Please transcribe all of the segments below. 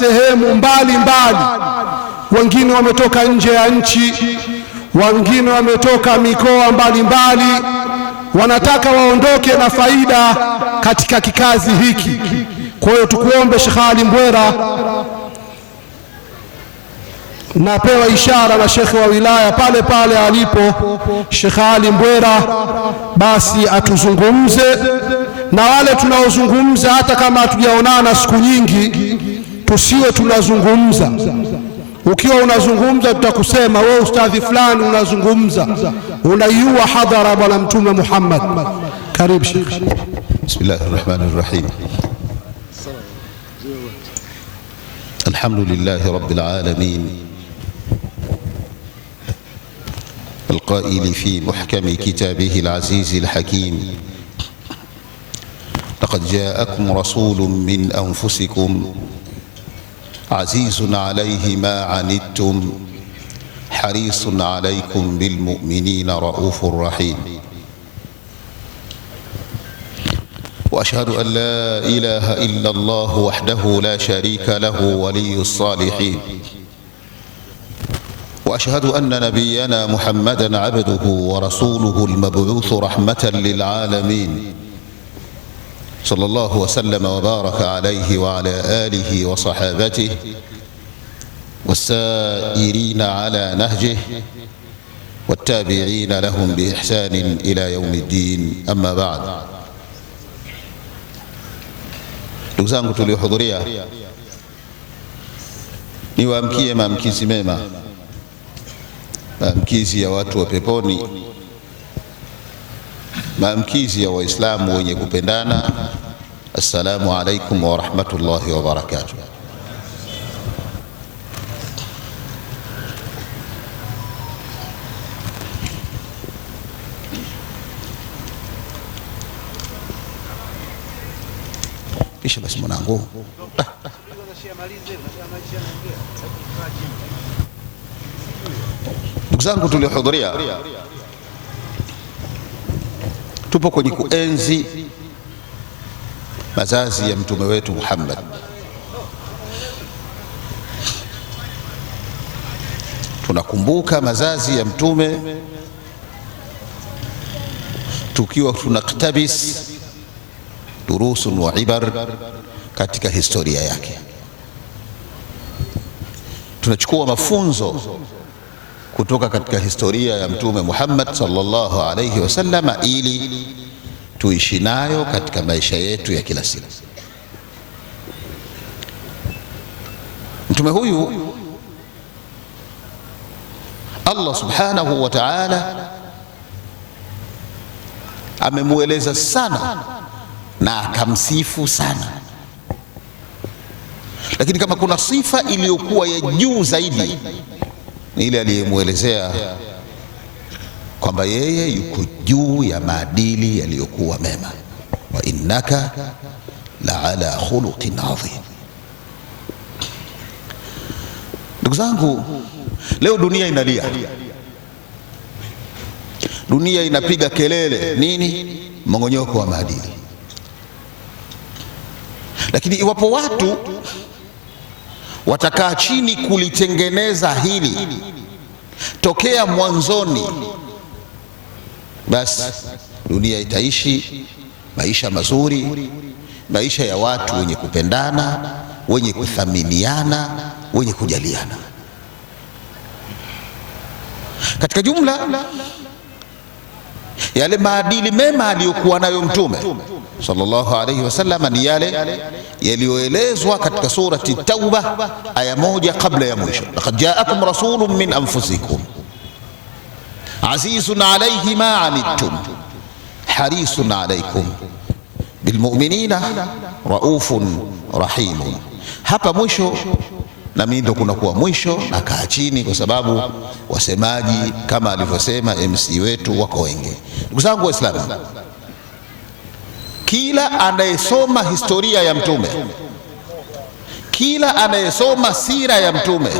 sehemu mbalimbali, wengine wametoka nje ya nchi, wengine wametoka mikoa mbalimbali, wanataka waondoke na faida katika kikazi hiki. Kwa hiyo tukuombe Sheikh Ali Mbwera, napewa ishara na Sheikh wa wilaya pale pale alipo Sheikh Ali Mbwera, basi atuzungumze na wale tunaozungumza, hata kama hatujaonana siku nyingi, tusiwe tunazungumza. Ukiwa unazungumza tutakusema wewe ustadhi fulani unazungumza, unaiua hadhara bwana Mtume Muhammad. Karibu Sheikh. Bismillahirrahmanirrahim. Alhamdulillahi rabbil alamin, القائل في محكم كتابه العزيز الحكيم: لقد جاءكم رسول من أنفسكم عزيز عليه ما عنتم حريص عليكم بالمؤمنين رؤوف رحيم. وأشهد أن لا إله إلا الله وحده لا شريك له ولي الصالحين. وأشهد أن نبينا محمدًا عبده ورسوله المبعوث رحمة للعالمين، صلى الله وسلم وبارك عليه وعلى آله وصحابته والسائرين على نهجه والتابعين لهم بإحسان إلى يوم الدين. أما بعد. Ndugu zangu tuliohudhuria, niwaamkie maamkizi mema, maamkizi ya watu wa peponi, maamkizi ya Waislamu wenye kupendana. Assalamu alaikum wa rahmatullahi wa barakatuh. Kisha basi mwanangu, ndugu zangu tuliohudhuria, tupo kwenye kuenzi mazazi ya mtume wetu Muhammad. Tunakumbuka mazazi ya mtume tukiwa tunaktabis durusun wa ibar katika historia yake. Tunachukua mafunzo kutoka katika historia ya mtume Muhammad sallallahu alayhi wasallam ili tuishi nayo katika maisha yetu ya kila siku. Mtume huyu Allah subhanahu wa ta'ala amemueleza sana na akamsifu sana, lakini kama kuna sifa iliyokuwa ya juu zaidi ni ile aliyemuelezea kwamba yeye yuko juu ya maadili yaliyokuwa mema, wa innaka la ala khuluqin adhim. Ndugu zangu, leo dunia inalia, dunia inapiga kelele. Nini? Mmong'onyoko wa maadili. Lakini iwapo watu watakaa chini kulitengeneza hili tokea mwanzoni, basi dunia itaishi maisha mazuri, maisha ya watu wenye kupendana, wenye kuthaminiana, wenye kujaliana. Katika jumla, yale maadili mema aliyokuwa nayo mtume sallallahu alayhi wasallam ni yale yaliyoelezwa katika surati Tauba aya moja kabla ya mwisho: laqad jaakum rasulun min anfusikum azizun alayhi ma anittum harisun alaykum bilmu'minina raufun rahimun. Hapa mwisho na mimi ndo kunakuwa mwisho, na kaa chini kwa sababu wasemaji kama alivyosema MC wetu wako wengi. Ndugu zangu Waislamu, kila anayesoma historia ya mtume, kila anayesoma sira ya mtume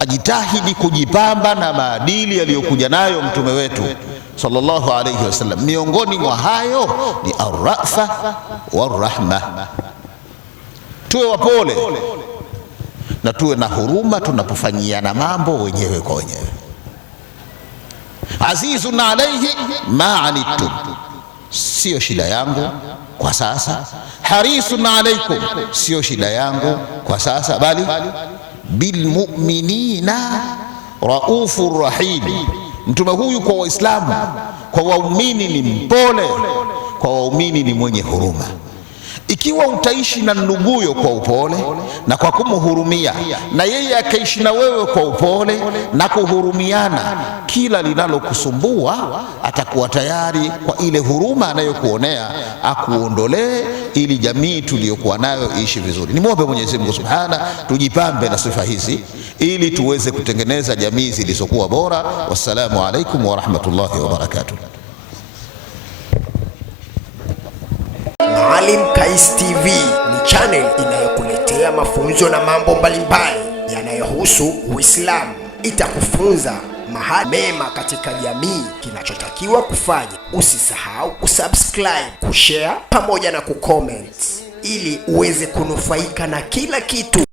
ajitahidi kujipamba na maadili aliyokuja nayo mtume wetu sallallahu alayhi wasallam. Miongoni mwa hayo ni arrafa warahma. Tuwe wapole na tuwe na huruma tunapofanyiana mambo wenyewe kwa wenyewe. Azizun alayhi ma anittum, sio shida yangu kwa sasa. Harisun alaikum, sio shida yangu kwa sasa, bali bilmu'minina raufur rahim. Mtume huyu kwa Waislamu, kwa waumini ni mpole, kwa waumini ni mwenye huruma. Ikiwa utaishi na nduguyo kwa upole na kwa kumhurumia, na yeye akaishi na wewe kwa upole na kuhurumiana, kila linalokusumbua atakuwa tayari kwa ile huruma anayokuonea akuondolee, ili jamii tuliyokuwa nayo iishi vizuri. Nimwombe Mwenyezi Mungu Subhana tujipambe na sifa hizi ili tuweze kutengeneza jamii zilizokuwa bora. Wassalamu alaikum wa rahmatullahi wa barakatuh. Maalim Kais TV ni channel inayokuletea mafunzo na mambo mbalimbali yanayohusu Uislamu. Itakufunza mahali mema katika jamii, kinachotakiwa kufanya. Usisahau kusubscribe, kushare pamoja na kucomment ili uweze kunufaika na kila kitu